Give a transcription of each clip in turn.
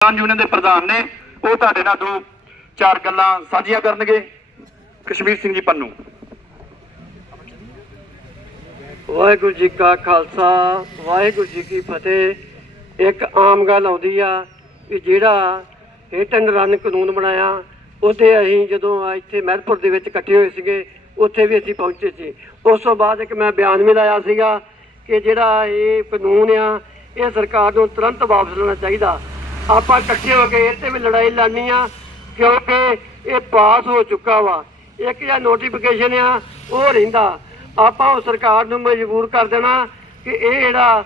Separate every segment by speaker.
Speaker 1: ਕਿਸਾਨ ਯੂਨੀਅਨ ਦੇ ਪ੍ਰਧਾਨ ਨੇ, ਉਹ ਤੁਹਾਡੇ ਨਾਲ ਦੋ ਚਾਰ ਗੱਲਾਂ ਸਾਂਝੀਆਂ ਕਰਨਗੇ। ਕਸ਼ਮੀਰ ਸਿੰਘ ਜੀ ਪੰਨੂ।
Speaker 2: ਵਾਹਿਗੁਰੂ ਜੀ ਕਾ ਖਾਲਸਾ, ਵਾਹਿਗੁਰੂ ਜੀ ਕੀ ਫਤਿਹ। ਇੱਕ ਆਮ ਗੱਲ ਆਉਂਦੀ ਆ ਕਿ ਜਿਹੜਾ ਹਿੱਟ ਐਂਡ ਰਨ ਕਾਨੂੰਨ ਬਣਾਇਆ ਉਹਦੇ ਅਸੀਂ ਜਦੋਂ ਇੱਥੇ ਮਹਿਲਪੁਰ ਦੇ ਵਿੱਚ ਇਕੱਠੇ ਹੋਏ ਸੀਗੇ, ਉੱਥੇ ਵੀ ਅਸੀਂ ਪਹੁੰਚੇ ਸੀ। ਉਸ ਤੋਂ ਬਾਅਦ ਇੱਕ ਮੈਂ ਬਿਆਨ ਵੀ ਲਾਇਆ ਸੀਗਾ ਕਿ ਜਿਹੜਾ ਇਹ ਕਾਨੂੰਨ ਆ, ਇਹ ਸਰਕਾਰ ਨੂੰ ਤੁਰੰਤ ਵਾਪਸ ਲੈਣਾ ਚਾਹੀਦਾ। ਆਪਾਂ ਇਕੱਠੇ ਹੋ ਕੇ ਇਹ ਤੇ ਵੀ ਲੜਾਈ ਲੜਨੀ ਆ, ਕਿਉਂਕਿ ਇਹ ਪਾਸ ਹੋ ਚੁੱਕਾ ਵਾ। ਇੱਕ ਜਿਹੜਾ ਨੋਟੀਫਿਕੇਸ਼ਨ ਆ, ਉਹ ਰਹਿੰਦਾ। ਆਪਾਂ ਉਹ ਸਰਕਾਰ ਨੂੰ ਮਜਬੂਰ ਕਰ ਦੇਣਾ ਕਿ ਇਹ ਜਿਹੜਾ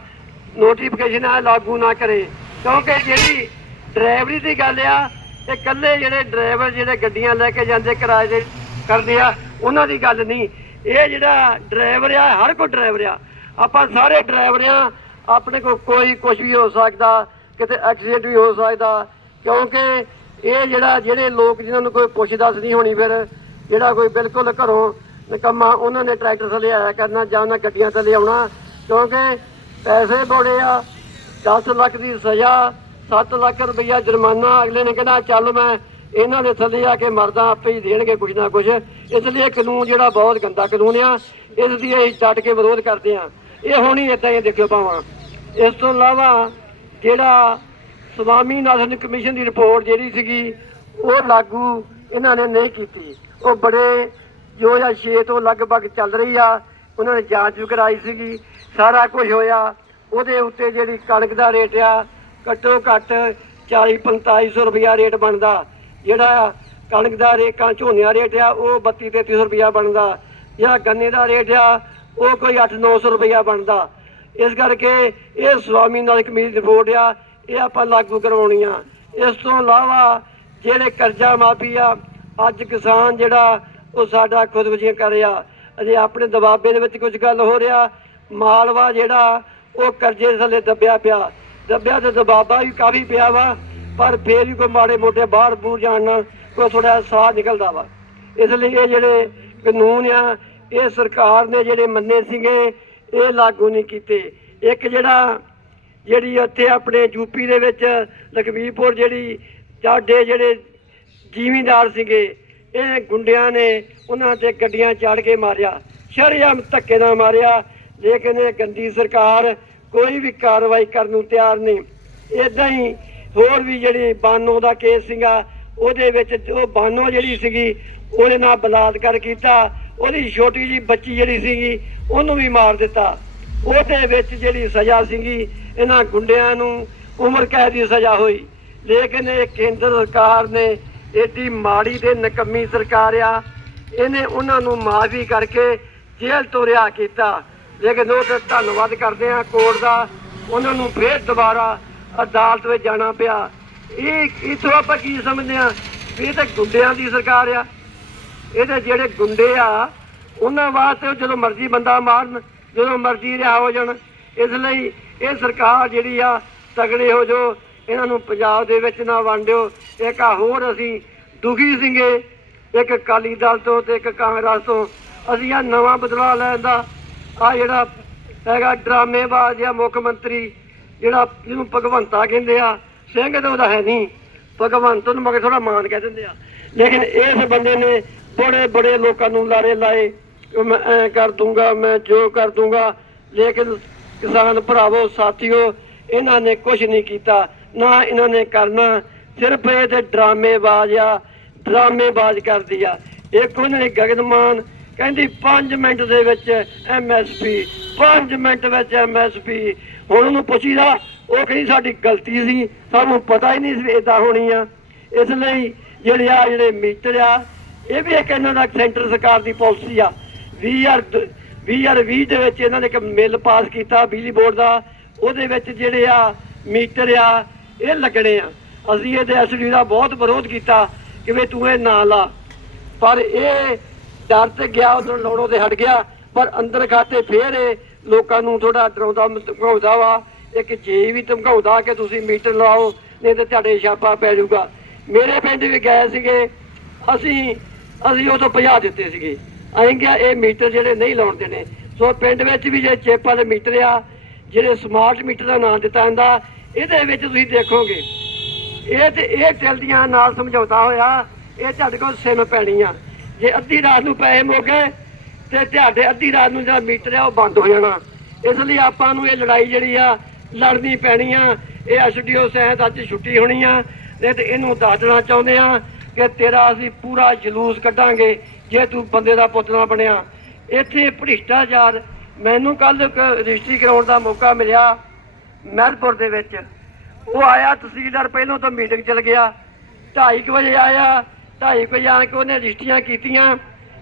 Speaker 2: ਨੋਟੀਫਿਕੇਸ਼ਨ ਆ ਲਾਗੂ ਨਾ ਕਰੇ। ਕਿਉਂਕਿ ਜਿਹੜੀ ਡਰਾਈਵਰੀ ਦੀ ਗੱਲ ਆ, ਇਹ ਇਕੱਲੇ ਜਿਹੜੇ ਡਰਾਈਵਰ ਜਿਹੜੇ ਗੱਡੀਆਂ ਲੈ ਕੇ ਜਾਂਦੇ, ਕਿਰਾਏ ਦੇ ਕਰਦੇ ਆ, ਉਹਨਾਂ ਦੀ ਗੱਲ ਨਹੀਂ। ਇਹ ਜਿਹੜਾ ਡਰਾਈਵਰ ਆ ਹਰ ਕੋਈ ਡਰਾਈਵਰ ਆ। ਆਪਾਂ ਸਾਰੇ ਡਰਾਈਵਰ ਆ, ਆਪਣੇ ਕੋਲ ਕੋਈ ਕੁਝ ਵੀ ਹੋ ਸਕਦਾ। ਕਿਤੇ ਐਕਸੀਡੈਂਟ ਵੀ ਹੋ ਸਕਦਾ। ਕਿਉਂਕਿ ਇਹ ਜਿਹੜਾ, ਜਿਹੜੇ ਲੋਕ ਜਿਨ੍ਹਾਂ ਨੂੰ ਕੋਈ ਪੁੱਛ ਦੱਸ ਨਹੀਂ ਹੋਣੀ ਫਿਰ, ਜਿਹੜਾ ਕੋਈ ਬਿਲਕੁਲ ਘਰੋਂ ਨਿਕੰਮਾ, ਉਹਨਾਂ ਨੇ ਟਰੈਕਟਰ ਥੱਲੇ ਆਇਆ ਕਰਨਾ ਜਾਂ ਉਹਨਾਂ ਗੱਡੀਆਂ ਥੱਲੇ ਆਉਣਾ। ਕਿਉਂਕਿ ਪੈਸੇ ਬੜੇ ਆ 10 ਲੱਖ ਦੀ ਸਜ਼ਾ 7 ਲੱਖ ਰੁਪਈਆ ਜੁਰਮਾਨਾ। ਅਗਲੇ ਨੇ ਕਹਿੰਦਾ ਚੱਲ ਮੈਂ ਇਹਨਾਂ ਦੇ ਥੱਲੇ ਆ ਕੇ ਮਰਦਾ ਆਪੇ ਹੀ ਦੇਣਗੇ ਕੁਝ ਨਾ ਕੁਝ ਇਸ ਲਈ ਇਹ ਕਾਨੂੰਨ ਜਿਹੜਾ ਬਹੁਤ ਗੰਦਾ ਕਾਨੂੰਨ ਆ। ਇਸ ਦੀ ਅਸੀਂ ਡਟ ਕੇ ਵਿਰੋਧ ਕਰਦੇ ਆ ਇਹ ਹੁਣ ਹੀ ਇਦਾਂ ਹੀ ਦੇਖਿਓ ਭਾਵਾਂ। ਇਸ ਤੋਂ ਇਲਾਵਾ ਜਿਹੜਾ ਸਵਾਮੀਨਾਥਨ ਕਮਿਸ਼ਨ ਦੀ ਰਿਪੋਰਟ ਜਿਹੜੀ ਸੀਗੀ, ਉਹ ਲਾਗੂ ਇਹਨਾਂ ਨੇ ਨਹੀਂ ਕੀਤੀ। ਉਹ ਬੜੇ 2006 ਤੋਂ ਲਗਭਗ ਚੱਲ ਰਹੀ ਆ। ਉਹਨਾਂ ਨੇ ਜਾਂਚ ਵੀ ਕਰਾਈ ਸੀਗੀ। ਸਾਰਾ ਕੁਝ ਹੋਇਆ। ਉਹਦੇ ਉੱਤੇ ਜਿਹੜੀ ਕਣਕ ਦਾ ਰੇਟ ਆ, ਘੱਟੋ ਘੱਟ 40 4500 ਰੁਪਇਆ ਰੇਟ ਬਣਦਾ। ਜਿਹੜਾ ਕਣਕ ਦਾ ਰੇਟ ਕਾਂ ਝੋਨੇ ਦਾ ਰੇਟ ਆ, ਉਹ 32 3300 ਰੁਪਇਆ ਬਣਦਾ। ਜਿਹੜਾ ਗੰਨੇ ਦਾ ਰੇਟ ਆ, ਉਹ ਕੋਈ 8 900 ਰੁਪਇਆ ਬਣਦਾ। ਇਸ ਕਰਕੇ ਇਹ ਸਵਾਮੀ ਨਾਲ ਕਮੇਟੀ ਰਿਪੋਰਟ ਆ, ਇਹ ਆਪਾਂ ਲਾਗੂ ਕਰਵਾਉਣੀ ਆ। ਇਸ ਤੋਂ ਇਲਾਵਾ ਜਿਹੜੇ ਕਰਜ਼ਾ ਮਾਫੀ ਆ, ਅੱਜ ਕਿਸਾਨ ਜਿਹੜਾ ਉਹ ਸਾਡਾ ਖੁਦਕੁਸ਼ੀਆਂ ਕਰ ਰਿਹਾ। ਅਜੇ ਆਪਣੇ ਦਬਾਬੇ ਦੇ ਵਿੱਚ ਕੁਝ ਗੱਲ ਹੋ ਰਿਹਾ, ਮਾਲਵਾ ਜਿਹੜਾ ਉਹ ਕਰਜ਼ੇ ਦੇ ਥੱਲੇ ਦੱਬਿਆ ਪਿਆ। ਦੱਬਿਆ ਤੇ ਦਬਾਬਾ ਵੀ ਕਾਫੀ ਪਿਆ ਵਾ, ਪਰ ਫੇਰ ਵੀ ਕੋਈ ਮਾੜੇ ਮੋਟੇ ਬਾਹਰ ਬੂਰ ਜਾਣ ਨਾਲ ਕੋਈ ਥੋੜਾ ਸਾਹ ਨਿਕਲਦਾ ਵਾ। ਇਸ ਲਈ ਇਹ ਜਿਹੜੇ ਕਾਨੂੰਨ ਆ, ਇਹ ਸਰਕਾਰ ਨੇ ਜਿਹੜੇ ਮੰਨੇ ਸੀਗੇ ਇਹ ਲਾਗੂ ਨਹੀਂ ਕੀਤੇ। ਇੱਕ ਜਿਹੜਾ, ਜਿਹੜੀ ਉੱਥੇ ਆਪਣੇ ਯੂਪੀ ਦੇ ਵਿੱਚ ਲਖਬੀਰਪੁਰ ਜਿਹੜੀ ਚਾਡੇ ਜਿਹੜੇ ਜ਼ਿਮੀਂਦਾਰ ਸੀਗੇ, ਇਹ ਗੁੰਡਿਆਂ ਨੇ ਉਹਨਾਂ ਤੇ ਗੱਡੀਆਂ ਚਾੜ ਕੇ ਮਾਰਿਆ। ਸ਼ਰੇਆਮ ਧੱਕੇ ਨਾਲ ਮਾਰਿਆ। ਲੇਕਿਨ ਇਹ ਗੰਦੀ ਸਰਕਾਰ ਕੋਈ ਵੀ ਕਾਰਵਾਈ ਕਰਨ ਨੂੰ ਤਿਆਰ ਨਹੀਂ। ਇਦਾਂ ਹੀ ਹੋਰ ਵੀ ਜਿਹੜੀ ਬਾਨੋ ਦਾ ਕੇਸ ਸੀਗਾ, ਉਹਦੇ ਵਿੱਚ ਉਹ ਬਾਨੋ ਜਿਹੜੀ ਸੀਗੀ, ਉਹਦੇ ਨਾਲ ਬਲਾਤਕਾਰ ਕੀਤਾ। ਉਹਦੀ ਛੋਟੀ ਜੀ ਬੱਚੀ ਜਿਹੜੀ ਸੀਗੀ ਉਹਨੂੰ ਵੀ ਮਾਰ ਦਿੱਤਾ। ਉਹਦੇ ਵਿੱਚ ਜਿਹੜੀ ਸਜ਼ਾ ਸੀਗੀ, ਇਹਨਾਂ ਗੁੰਡਿਆਂ ਨੂੰ ਉਮਰ ਕੈਦ ਦੀ ਸਜ਼ਾ ਹੋਈ। ਲੇਕਿਨ ਇਹ ਕੇਂਦਰ ਸਰਕਾਰ ਨੇ ਏਡੀ ਮਾੜੀ ਤੇ ਨਕਮੀ ਸਰਕਾਰ ਆ। ਇਹਨੇ ਉਹਨਾਂ ਨੂੰ ਮਾਫੀ ਕਰਕੇ ਜੇਲ੍ਹ ਤੋਂ ਰਿਹਾ ਕੀਤਾ। ਲੇਕਿਨ ਉਹ ਤੇ ਧੰਨਵਾਦ ਕਰਦੇ ਆ ਕੋਰਟ ਦਾ। ਉਹਨਾਂ ਨੂੰ ਫੇਰ ਦੁਬਾਰਾ ਅਦਾਲਤ ਵਿੱਚ ਜਾਣਾ ਪਿਆ। ਇਹ ਇਥੋਂ ਆਪਾਂ ਕੀ ਸਮਝਦੇ ਆ? ਵੀ ਇਹ ਤਾਂ ਗੁੰਡਿਆਂ ਦੀ ਸਰਕਾਰ ਆ। ਇਹਦੇ ਜਿਹੜੇ ਗੁੰਡੇ ਆ ਉਹਨਾਂ ਵਾਸਤੇ ਉਹ ਜਦੋਂ ਮਰਜ਼ੀ ਬੰਦਾ ਮਾਰਨ, ਜਦੋਂ ਮਰਜ਼ੀ ਰਿਹਾ ਹੋ ਜਾਣ, ਇਸ ਲਈ ਇਹ ਸਰਕਾਰ ਜਿਹੜੀ ਆ, ਤਗੜੇ ਹੋ ਜੋ ਇਹਨਾਂ ਨੂੰ ਪੰਜਾਬ ਦੇ ਵਿੱਚ ਨਾ ਵੰਡਿਓ। ਇੱਕ ਆ ਹੋਰ ਅਸੀਂ ਦੁਖੀ ਸੀਗੇ, ਇੱਕ ਅਕਾਲੀ ਦਲ ਤੋਂ ਤੇ ਇੱਕ ਕਾਂਗਰਸ ਤੋਂ। ਅਸੀਂ ਆ ਨਵਾਂ ਬਦਲਾਅ ਲੈਣ ਦਾ ਆ ਜਿਹੜਾ ਹੈਗਾ ਡਰਾਮੇਬਾਜ਼ ਆ ਮੁੱਖ ਮੰਤਰੀ, ਜਿਹੜਾ ਜਿਹਨੂੰ ਭਗਵੰਤਾ ਕਹਿੰਦੇ ਆ, ਸਿੰਘ ਤਾਂ ਉਹਦਾ ਹੈ ਨਹੀਂ। ਭਗਵੰਤ ਨੂੰ ਮਗਰ ਥੋੜਾ ਮਾਨ ਕਹਿ ਦਿੰਦੇ ਆ। ਲੇਕਿਨ ਇਸ ਬੰਦੇ ਨੇ ਬੜੇ ਬੜੇ ਲੋਕਾਂ ਨੂੰ ਲਾਰੇ ਲਾਏ। ਮੈਂ ਐ ਕਰ ਦੂੰਗਾ, ਮੈਂ ਜੋ ਕਰ ਦੂੰਗਾ, ਲੇਕਿਨ ਕਿਸਾਨ ਭਰਾਵੋ, ਸਾਥੀਓ, ਇਹਨਾਂ ਨੇ ਕੁਝ ਨਹੀਂ ਕੀਤਾ, ਨਾ ਇਹਨਾਂ ਨੇ ਕਰਨਾ, ਸਿਰਫ ਇਹ ਤੇ ਡਰਾਮੇਬਾਜ਼ ਆ, ਡਰਾਮੇਬਾਜ਼ ਕਰਦੀ ਆ। ਇੱਕ ਉਹਨਾਂ ਨੇ ਗਗਨਮਾਨ ਕਹਿੰਦੀ 5 ਮਿੰਟ ਦੇ ਵਿੱਚ ਐਮਐਸਪੀ 5 ਮਿੰਟ ਵਿੱਚ ਐਮਐਸਪੀ ਹੁਣ ਉਹਨੂੰ ਪੁੱਛੀਦਾ, ਉਹ ਕਹਿੰਦੀ, ਸਾਡੀ ਗਲਤੀ ਸੀ, ਸਾਨੂੰ ਪਤਾ ਹੀ ਨਹੀਂ ਸੀ ਇਦਾਂ ਹੋਣੀ ਆ। ਇਸ ਲਈ ਜਿਹੜੇ ਆ, ਜਿਹੜੇ ਮੀਟਰ ਆ, ਇਹ ਵੀ ਇੱਕ ਇਹਨਾਂ ਦਾ ਸੈਂਟਰ ਸਰਕਾਰ ਦੀ ਪਾਲਿਸੀ ਆ। 20 2020 ਦੇ ਵਿੱਚ ਇਹਨਾਂ ਨੇ ਇੱਕ ਮਿਲ ਪਾਸ ਕੀਤਾ ਬਿਜਲੀ ਬੋਰਡ ਦਾ। ਉਹਦੇ ਵਿੱਚ ਜਿਹੜੇ ਆ ਮੀਟਰ ਆ, ਇਹ ਲੱਗਣੇ ਆ। ਅਸੀਂ ਇਹਦੇ ਐਸਡੀ ਦਾ ਬਹੁਤ ਵਿਰੋਧ ਕੀਤਾ ਕਿ ਵੀ ਤੂੰ ਇਹ ਨਾ ਲਾ। ਪਰ ਇਹ ਡਰ ਤੇ ਗਿਆ, ਉਧਰ ਲਾਉਣੋਂ ਤੇ ਹਟ ਗਿਆ। ਪਰ ਅੰਦਰ ਖਾਤੇ ਫੇਰ ਇਹ ਲੋਕਾਂ ਨੂੰ ਥੋੜਾ ਡਰਾਉਂਦਾ ਧਮਕਾਉਂਦਾ ਵਾ। ਇੱਕ ਜੇ ਵੀ ਧਮਕਾਉਂਦਾ ਕਿ ਤੁਸੀਂ ਮੀਟਰ ਲਾਓ, ਨਹੀਂ ਤੇ ਤੁਹਾਡੇ ਛਾਪਾ ਪੈ ਜਾਊਗਾ। ਮੇਰੇ ਪਿੰਡ ਵੀ ਗਏ ਸੀਗੇ। ਅਸੀਂ ਅਸੀਂ ਉਹ ਤੋਂ ਭਜਾ ਦਿੱਤੇ ਸੀਗੇ। ਅਸੀਂ ਕਿਹਾ ਇਹ ਮੀਟਰ ਜਿਹੜੇ ਨਹੀਂ ਲਾਉਣ ਦੇਣੇ ਸੋ ਪਿੰਡ ਵਿੱਚ ਵੀ ਜੇ ਚਿੱਪ ਵਾਲੇ ਮੀਟਰ ਆ, ਜਿਹੜੇ ਸਮਾਰਟ ਮੀਟਰ ਦਾ ਨਾਮ ਦਿੱਤਾ ਜਾਂਦਾ, ਇਹਦੇ ਵਿੱਚ ਤੁਸੀਂ ਦੇਖੋਗੇ। ਇਹ ਤੇ ਇਹ ਚਲਦੀਆਂ ਨਾਲ ਸਮਝੌਤਾ ਹੋਇਆ, ਇਹ ਤੁਹਾਡੇ ਕੋਲ ਸਿਮ ਪੈਣੀ ਆ। ਜੇ ਅੱਧੀ ਰਾਤ ਨੂੰ ਪੈਸੇ ਮੁੱਕ ਗਏ, ਤੇ ਤੁਹਾਡੇ ਅੱਧੀ ਰਾਤ ਨੂੰ ਜਿਹੜਾ ਮੀਟਰ ਆ, ਉਹ ਬੰਦ ਹੋ ਜਾਣਾ। ਇਸ ਲਈ ਆਪਾਂ ਨੂੰ ਇਹ ਲੜਾਈ ਜਿਹੜੀ ਆ, ਲੜਨੀ ਪੈਣੀ ਆ। ਇਹ ਐਸਡੀਓ ਸਾਹਿਬ ਅੱਜ ਛੁੱਟੀ ਹੋਣੀ ਆ। ਨਹੀਂ ਤੇ ਇਹਨੂੰ ਦੱਸਣਾ ਚਾਹੁੰਦੇ ਆ ਕਿ ਤੇਰਾ ਅਸੀਂ ਪੂਰਾ ਜਲੂਸ ਕੱਢਾਂਗੇ। ਜੇ ਤੂੰ ਬੰਦੇ ਦਾ ਪੁੱਤ ਨਾ ਬਣਿਆ। ਇੱਥੇ ਭ੍ਰਿਸ਼ਟਾਚਾਰ। ਮੈਨੂੰ ਕੱਲ ਇੱਕ ਰਜਿਸਟਰੀ ਕਰਾਉਣ ਦਾ ਮੌਕਾ ਮਿਲਿਆ ਮਹਿਲਪੁਰ ਦੇ ਵਿੱਚ। ਉਹ ਆਇਆ ਤਹਿਸੀਲਦਾਰ ਪਹਿਲਾਂ ਤੋਂ ਮੀਟਿੰਗ ਚਲ ਗਿਆ। 2:30 ਵਜੇ ਆਇਆ। 2:30 ਵਜੇ ਆਣ ਕੇ ਉਹਨੇ ਰਜਿਸਟਰੀਆਂ ਕੀਤੀਆਂ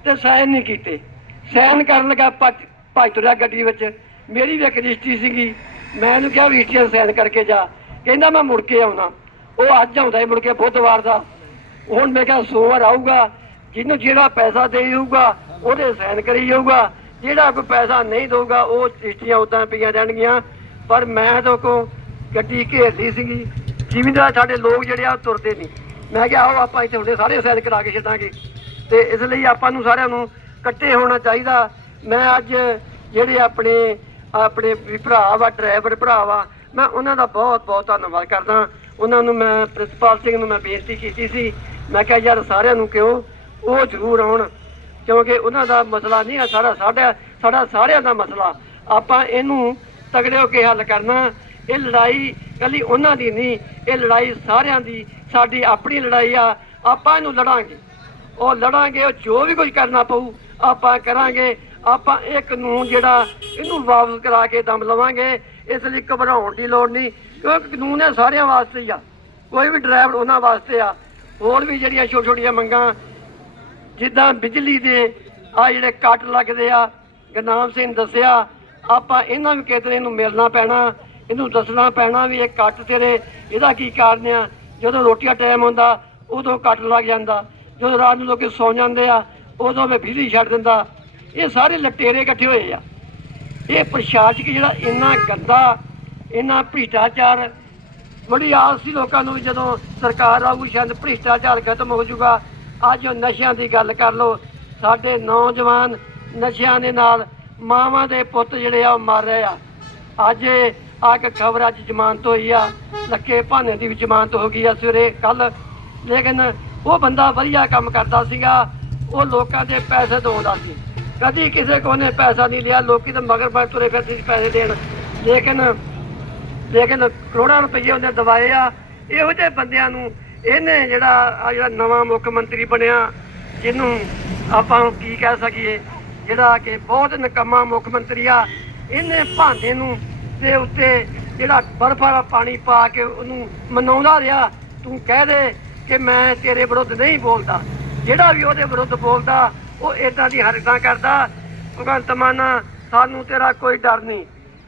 Speaker 2: ਤੇ ਸਾਈਨ ਨਹੀਂ ਕੀਤੇ। ਸਾਈਨ ਕਰਨ ਲੱਗਾ ਭੱਜ ਭੱਜ ਤੁਰਿਆ ਗੱਡੀ ਵਿੱਚ। ਮੇਰੀ ਵੀ ਇੱਕ ਰਜਿਸਟਰੀ ਸੀਗੀ। ਮੈਂ ਉਹਨੂੰ ਕਿਹਾ ਰਜਿਸਟਰੀਆਂ ਸਾਈਨ ਕਰਕੇ ਜਾ। ਕਹਿੰਦਾ ਮੈਂ ਮੁੜ ਕੇ ਆਉਣਾ। ਉਹ ਅੱਜ ਆਉਂਦਾ ਹੀ ਮੁੜ ਕੇ ਬੁੱਧਵਾਰ ਦਾ। ਹੁਣ ਮੈਂ ਕਿਹਾ ਸੋਮਵਾਰ ਆਊਗਾ। ਜਿਹਨੂੰ ਜਿਹੜਾ ਪੈਸਾ ਦੇ ਜਾਊਗਾ, ਉਹਦੇ ਸਾਈਨ ਕਰੀ ਜਾਊਗਾ। ਜਿਹੜਾ ਕੋਈ ਪੈਸਾ ਨਹੀਂ ਦੇਊਗਾ, ਉਹ ਰਜਿਸਟਰੀਆਂ ਉਦਾਂ ਪਈਆਂ ਰਹਿਣਗੀਆਂ। ਪਰ ਮੈਂ ਤਾਂ ਕੋ ਗੱਡੀ ਘੇਰਦੀ ਸੀਗੀ। ਜਿਵੇਂ ਸਾਡੇ ਲੋਕ ਜਿਹੜੇ ਆ, ਉਹ ਤੁਰਦੇ ਨਹੀਂ। ਮੈਂ ਕਿਹਾ, ਆਓ ਆਪਾਂ ਇੱਥੇ ਹੁੰਦੇ ਸਾਰੇ ਸਾਈਨ ਕਰਾ ਕੇ ਛੱਡਾਂਗੇ। ਤੇ ਇਸ ਲਈ ਆਪਾਂ ਨੂੰ ਸਾਰਿਆਂ ਨੂੰ ਇਕੱਠੇ ਹੋਣਾ ਚਾਹੀਦਾ। ਮੈਂ ਅੱਜ ਜਿਹੜੇ ਆਪਣੇ ਆਪਣੇ ਵੀ ਭਰਾ ਵਾ, ਡਰਾਈਵਰ ਭਰਾ ਵਾ, ਮੈਂ ਉਹਨਾਂ ਦਾ ਬਹੁਤ ਬਹੁਤ ਧੰਨਵਾਦ ਕਰਦਾ। ਉਹਨਾਂ ਨੂੰ ਮੈਂ, ਪ੍ਰਿੰਸੀਪਲ ਸਿੰਘ ਨੂੰ ਮੈਂ ਬੇਨਤੀ ਕੀਤੀ ਸੀ। ਮੈਂ ਕਿਹਾ, ਯਾਰ ਸਾਰਿਆਂ ਨੂੰ ਕਿਉਂ ਉਹ ਜ਼ਰੂਰ ਆਉਣ, ਕਿਉਂਕਿ ਉਹਨਾਂ ਦਾ ਮਸਲਾ ਨਹੀਂ ਹੈ, ਸਾਰਾ ਸਾਡਾ ਸਾਡਾ ਸਾਰਿਆਂ ਦਾ ਮਸਲਾ। ਆਪਾਂ ਇਹਨੂੰ ਤਗੜੇ ਹੋ ਕੇ ਹੱਲ ਕਰਨਾ। ਇਹ ਲੜਾਈ ਕੱਲੀ ਉਹਨਾਂ ਦੀ ਨਹੀਂ, ਇਹ ਲੜਾਈ ਸਾਰਿਆਂ ਦੀ। ਸਾਡੀ ਆਪਣੀ ਲੜਾਈ ਆ, ਆਪਾਂ ਇਹਨੂੰ ਲੜਾਂਗੇ। ਉਹ ਲੜਾਂਗੇ, ਉਹ ਜੋ ਵੀ ਕੁਝ ਕਰਨਾ ਪਊ, ਆਪਾਂ ਕਰਾਂਗੇ। ਆਪਾਂ ਇਹ ਕਾਨੂੰਨ ਜਿਹੜਾ, ਇਹਨੂੰ ਵਾਪਸ ਕਰਾ ਕੇ ਦਮ ਲਵਾਂਗੇ। ਇਸ ਲਈ ਘਬਰਾਉਣ ਦੀ ਲੋੜ ਨਹੀਂ, ਕਿਉਂਕਿ ਕਾਨੂੰਨ ਇਹ ਸਾਰਿਆਂ ਵਾਸਤੇ ਹੀ ਆ। ਕੋਈ ਵੀ ਡਰਾਈਵਰ ਉਹਨਾਂ ਵਾਸਤੇ ਆ। ਹੋਰ ਵੀ ਜਿਹੜੀਆਂ ਛੋਟੀਆਂ ਛੋਟੀਆਂ ਮੰਗਾਂ ਜਿੱਦਾਂ ਬਿਜਲੀ ਦੇ ਆ ਜਿਹੜੇ ਕੱਟ ਲੱਗਦੇ ਆ, ਗੁਰਨਾਮ ਸਿੰਘ ਨੇ ਦੱਸਿਆ, ਆਪਾਂ ਇਹਨਾਂ ਵੀ ਕਿਤੇ ਨੂੰ ਮਿਲਣਾ ਪੈਣਾ, ਇਹਨੂੰ ਦੱਸਣਾ ਪੈਣਾ ਵੀ ਇਹ ਕੱਟ ਤੇਰੇ, ਇਹਦਾ ਕੀ ਕਾਰਨ ਆ? ਜਦੋਂ ਰੋਟੀ ਦਾ ਟਾਈਮ ਹੁੰਦਾ, ਉਦੋਂ ਕੱਟ ਲੱਗ ਜਾਂਦਾ। ਜਦੋਂ ਰਾਤ ਨੂੰ ਲੋਕੀ ਸੌ ਜਾਂਦੇ ਆ, ਉਦੋਂ ਮੈਂ ਬਿਜਲੀ ਛੱਡ ਦਿੰਦਾ। ਇਹ ਸਾਰੇ ਲਟੇਰੇ ਇਕੱਠੇ ਹੋਏ ਆ। ਇਹ ਪ੍ਰਸ਼ਾਸਕ ਜਿਹੜਾ ਇੰਨਾ ਗੰਦਾ, ਇੰਨਾ ਭ੍ਰਿਸ਼ਟਾਚਾਰ, ਬੜੀ ਆਸ ਸੀ ਲੋਕਾਂ ਨੂੰ ਵੀ ਜਦੋਂ ਸਰਕਾਰ ਆਊਗੀ, ਸ਼ਾਇਦ ਭ੍ਰਿਸ਼ਟਾਚਾਰ ਖਤਮ ਹੋ ਜਾਊਗਾ। ਅੱਜ ਉਹ ਨਸ਼ਿਆਂ ਦੀ ਗੱਲ ਕਰ ਲਓ, ਸਾਡੇ ਨੌਜਵਾਨ ਨਸ਼ਿਆਂ ਦੇ ਨਾਲ ਮਾਵਾਂ ਦੇ ਪੁੱਤ ਜਿਹੜੇ ਆ, ਉਹ ਮਰ ਰਹੇ ਆ। ਅੱਜ ਆ ਕੇ ਖਬਰ ਅੱਜ ਜ਼ਮਾਨਤ ਹੋਈ ਆ, ਲੱਕੇ ਭਾਨੇ ਦੀ ਵੀ ਜ਼ਮਾਨਤ ਹੋ ਗਈ ਆ ਸਵੇਰੇ ਕੱਲ ਲੇਕਿਨ ਉਹ ਬੰਦਾ ਵਧੀਆ ਕੰਮ ਕਰਦਾ ਸੀਗਾ, ਉਹ ਲੋਕਾਂ ਦੇ ਪੈਸੇ ਦਵਾਉਂਦਾ ਸੀ। ਕਦੀ ਕਿਸੇ ਕੋਨੇ ਪੈਸਾ ਨਹੀਂ ਲਿਆ, ਲੋਕੀ ਤਾਂ ਮਗਰ ਮਗਰ ਤੁਰੇ ਫਿਰਦੇ ਸੀ ਪੈਸੇ ਦੇਣ। ਲੇਕਿਨ ਲੇਕਿਨ ਕਰੋੜਾਂ ਰੁਪਏ ਉਹਨੇ ਦਵਾਏ ਆ। ਇਹੋ ਜਿਹੇ ਬੰਦਿਆਂ ਨੂੰ ਇਹਨੇ ਜਿਹੜਾ ਆ ਜਿਹੜਾ ਨਵਾਂ ਮੁੱਖ ਮੰਤਰੀ ਬਣਿਆ, ਜਿਹਨੂੰ ਆਪਾਂ ਕੀ ਕਹਿ ਸਕੀਏ, ਜਿਹੜਾ ਕਿ ਬਹੁਤ ਨਕਮਾ ਮੁੱਖ ਮੰਤਰੀ ਆ, ਇਹਨੇ ਭਾਂਡੇ ਨੂੰ ਦੇ ਉੱਤੇ ਜਿਹੜਾ ਬਰਫ ਵਾਲਾ ਪਾਣੀ ਪਾ ਕੇ ਉਹਨੂੰ ਮਨਾਉਂਦਾ ਰਿਹਾ। ਤੂੰ ਕਹਿ ਦੇ ਕਿ ਮੈਂ ਤੇਰੇ ਵਿਰੁੱਧ ਨਹੀਂ ਬੋਲਦਾ। ਜਿਹੜਾ ਵੀ ਉਹਦੇ ਵਿਰੁੱਧ ਬੋਲਦਾ, ਉਹ ਇਦਾਂ ਦੀ ਹਰਕਤਾਂ ਕਰਦਾ। ਭਗਵੰਤ ਮਾਨਾ, ਸਾਨੂੰ ਤੇਰਾ ਕੋਈ ਡਰ ਨਹੀਂ।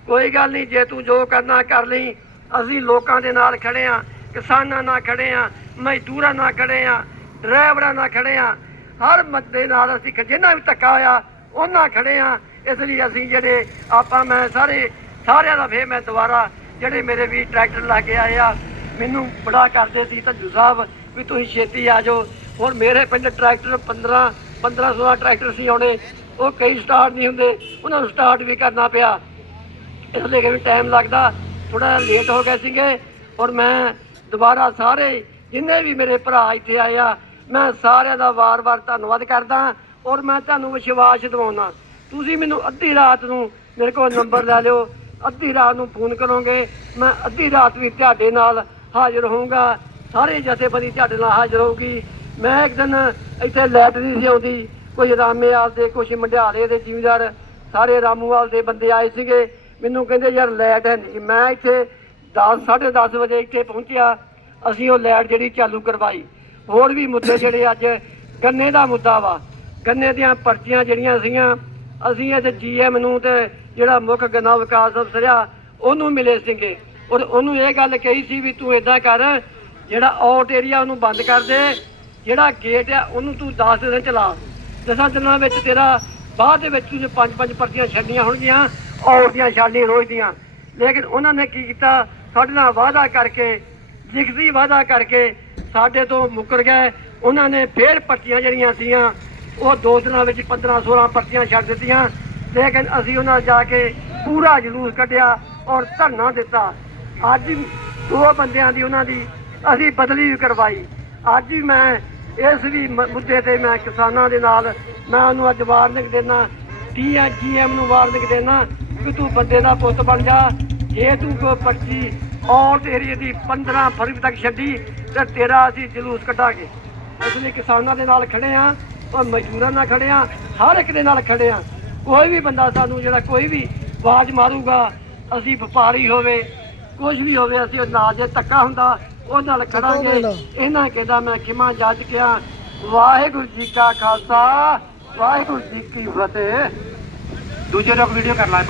Speaker 2: ਕੋਈ ਗੱਲ ਨਹੀਂ, ਜੇ ਤੂੰ ਜੋ ਕਰਨਾ ਕਰ ਲਈ, ਅਸੀਂ ਲੋਕਾਂ ਦੇ ਨਾਲ ਖੜੇ ਆ, ਕਿਸਾਨਾਂ ਨਾਲ ਖੜੇ ਆ ਮਜ਼ਦੂਰਾਂ ਨਾਲ ਖੜੇ ਆ, ਡਰਾਈਵਰਾਂ ਨਾਲ ਖੜੇ ਆ, ਹਰ ਮੱਦੇ ਨਾਲ ਅਸੀਂ ਜਿੰਨਾ ਵੀ ਧੱਕਾ ਹੋਇਆ, ਉਹਨਾਂ ਖੜੇ ਆ। ਇਸ ਲਈ ਅਸੀਂ ਜਿਹੜੇ ਆਪਾਂ ਮੈਂ ਸਾਰੇ, ਸਾਰਿਆਂ ਦਾ ਫੇਰ ਮੈਂ ਦੁਬਾਰਾ ਜਿਹੜੇ ਮੇਰੇ ਵੀ ਟਰੈਕਟਰ ਲਾ ਕੇ ਆਏ ਆ, ਮੈਨੂੰ ਬੜਾ ਕਰਦੇ ਸੀ ਧੱਜੂ ਸਾਹਿਬ ਵੀ ਤੁਸੀਂ ਛੇਤੀ ਆ ਜਾਓ। ਹੁਣ ਮੇਰੇ ਪਿੰਡ ਟਰੈਕਟਰ 15 15 16 ਟਰੈਕਟਰ ਸੀ ਆਉਣੇ ਉਹ ਕਈ ਸਟਾਰਟ ਨਹੀਂ ਹੁੰਦੇ, ਉਹਨਾਂ ਨੂੰ ਸਟਾਰਟ ਵੀ ਕਰਨਾ ਪਿਆ। ਇਸ ਲਈ ਵੀ ਟਾਈਮ ਲੱਗਦਾ ਥੋੜਾ ਲੇਟ ਹੋ ਗਏ ਸੀਗੇ, ਔਰ ਮੈਂ ਦੁਬਾਰਾ ਸਾਰੇ ਜਿੰਨੇ ਵੀ ਮੇਰੇ ਭਰਾ ਇੱਥੇ ਆਏ ਆ, ਮੈਂ ਸਾਰਿਆਂ ਦਾ ਵਾਰ-ਵਾਰ ਧੰਨਵਾਦ ਕਰਦਾ ਔਰ ਮੈਂ ਤੁਹਾਨੂੰ ਵਿਸ਼ਵਾਸ ਦਿਵਾਉਣਾ। ਤੁਸੀਂ ਮੈਨੂੰ ਅੱਧੀ ਰਾਤ ਨੂੰ ਮੇਰੇ ਕੋਲ ਨੰਬਰ ਲੈ ਲਿਓ, ਅੱਧੀ ਰਾਤ ਨੂੰ ਫੋਨ ਕਰੋਗੇ, ਮੈਂ ਅੱਧੀ ਰਾਤ ਵੀ ਤੁਹਾਡੇ ਨਾਲ ਹਾਜ਼ਰ ਹੋਊਂਗਾ। ਸਾਰੇ ਜਥੇਬੰਦੀ ਤੁਹਾਡੇ ਨਾਲ ਹਾਜ਼ਰ ਹੋਊਗੀ। ਮੈਂ ਇੱਕ ਦਿਨ ਇੱਥੇ ਲੈਟ ਨਹੀਂ ਸੀ ਆਉਂਦੀ, ਕੋਈ ਰਾਮੇਵਾਲ ਦੇ ਕੁਝ ਮੰਡਿਆਲੇ ਦੇ ਜ਼ਿਮੀਦਾਰ, ਸਾਰੇ ਰਾਮੂਵਾਲ ਦੇ ਬੰਦੇ ਆਏ ਸੀਗੇ। ਮੈਨੂੰ ਕਹਿੰਦੇ, ਯਾਰ ਲੈਟ ਹੈ ਨਹੀਂ। ਮੈਂ ਇੱਥੇ 10 10:30 ਵਜੇ ਇੱਥੇ ਪਹੁੰਚਿਆ। ਅਸੀਂ ਉਹ ਲੈਟ ਜਿਹੜੀ ਚਾਲੂ ਕਰਵਾਈ। ਹੋਰ ਵੀ ਮੁੱਦੇ ਜਿਹੜੇ ਅੱਜ ਗੰਨੇ ਦਾ ਮੁੱਦਾ ਵਾ। ਗੰਨੇ ਦੀਆਂ ਪਰਚੀਆਂ ਜਿਹੜੀਆਂ ਸੀਗੀਆਂ, ਅਸੀਂ ਇਹਦੇ ਜੀਐਮ ਨੂੰ ਤੇ ਜਿਹੜਾ ਮੁੱਖ ਗੰਨਾ ਵਿਕਾਸ ਅਫਸਰ ਆ, ਉਹਨੂੰ ਮਿਲੇ ਸੀਗੇ। ਔਰ ਉਹਨੂੰ ਇਹ ਗੱਲ ਕਹੀ ਸੀ ਵੀ ਤੂੰ ਇਦਾਂ ਕਰ, ਜਿਹੜਾ ਆਊਟ ਏਰੀਆ ਉਹਨੂੰ ਬੰਦ ਕਰ ਦੇ, ਜਿਹੜਾ ਗੇਟ ਆ ਉਹਨੂੰ ਤੂੰ 10 ਦਿਨ ਚਲਾ ਦਸਾਂ ਦਿਨਾਂ ਵਿੱਚ ਤੇਰਾ ਬਾਅਦ ਦੇ ਵਿੱਚ ਤੂੰ ਪੰਜ ਪੰਜ ਪਰਚੀਆਂ ਛੱਡੀਆਂ ਹੋਣਗੀਆਂ ਔਰ ਦੀਆਂ ਛੱਡਣੀਆਂ ਰੋਜ਼ ਦੀਆਂ। ਲੇਕਿਨ ਉਹਨਾਂ ਨੇ ਕੀ ਕੀਤਾ? ਸਾਡੇ ਨਾਲ ਵਾਅਦਾ ਕਰਕੇ ਲਿਖਤੀ ਵਾਅਦਾ ਕਰਕੇ ਸਾਡੇ ਤੋਂ ਮੁੱਕਰ ਗਏ ਉਹਨਾਂ ਨੇ ਫੇਰ ਪਰਚੀਆਂ ਜਿਹੜੀਆਂ ਸੀਆਂ, ਉਹ ਦੋ ਦਿਨਾਂ ਵਿੱਚ 15 16 ਪਰਚੀਆਂ ਛੱਡ ਦਿੱਤੀਆਂ। ਲੇਕਿਨ ਅਸੀਂ ਉਹਨਾਂ ਜਾ ਕੇ ਪੂਰਾ ਜਲੂਸ ਕੱਢਿਆ ਔਰ ਧਰਨਾ ਦਿੱਤਾ। ਅੱਜ ਦੋ ਬੰਦਿਆਂ ਦੀ ਉਹਨਾਂ ਦੀ ਅਸੀਂ ਬਦਲੀ ਵੀ ਕਰਵਾਈ। ਅੱਜ ਵੀ ਮੈਂ ਇਸ ਵੀ ਮ- ਮੁੱਦੇ ਤੇ ਮੈਂ ਕਿਸਾਨਾਂ ਦੇ ਨਾਲ, ਮੈਂ ਉਹਨੂੰ ਅੱਜ ਵਾਰਨਿੰਗ ਦੇਣਾ ਟੀ ਜੀਐਮ ਨੂੰ ਵਾਰਨਿੰਗ ਦੇਣਾ ਕਿ ਤੂੰ ਬੰਦੇ ਦਾ ਪੁੱਤ ਬਣ ਜਾ। ਜੇ ਤੂੰ ਕੋਈ ਪਰਚੀ ਔਰਤ ਏਰੀਏ ਦੀ 15 ਫਰਵਰੀ ਤੱਕ ਛੱਡੀ ਤੇ ਤੇਰਾ ਅਸੀਂ ਜਲੂਸ ਕੱਢਾਂਗੇ। ਇਸ ਲਈ ਕਿਸਾਨਾਂ ਦੇ ਨਾਲ ਖੜੇ ਆ ਔਰ ਮਜ਼ਦੂਰਾਂ ਨਾਲ ਖੜੇ ਆ ਹਰ ਇੱਕ ਦੇ ਨਾਲ ਖੜੇ ਆ। ਕੋਈ ਵੀ ਬੰਦਾ ਸਾਨੂੰ ਜਿਹੜਾ ਕੋਈ ਵੀ ਆਵਾਜ਼ ਮਾਰੂਗਾ ਅਸੀਂ ਵਪਾਰੀ ਹੋਵੇ ਕੁਝ ਵੀ ਹੋਵੇ ਅਸੀਂ ਉਹ ਨਾਲ ਜੇ ਧੱਕਾ ਹੁੰਦਾ ਉਹ ਨਾਲ ਖੜਾਂਗੇ। ਇਹਨਾਂ ਕਹਿੰਦਾ ਮੈਂ ਖਿਮਾ ਜੱਜ ਕਿਹਾ ਵਾਹਿਗੁਰੂ ਜੀ ਕਾ ਖਾਲਸਾ ਵਾਹਿਗੁਰੂ ਜੀ ਕੀ ਫਤਿਹ।
Speaker 1: ਦੂਜੇ ਲੋਕ ਵੀਡੀਓ ਕਰ ਲਾਂ।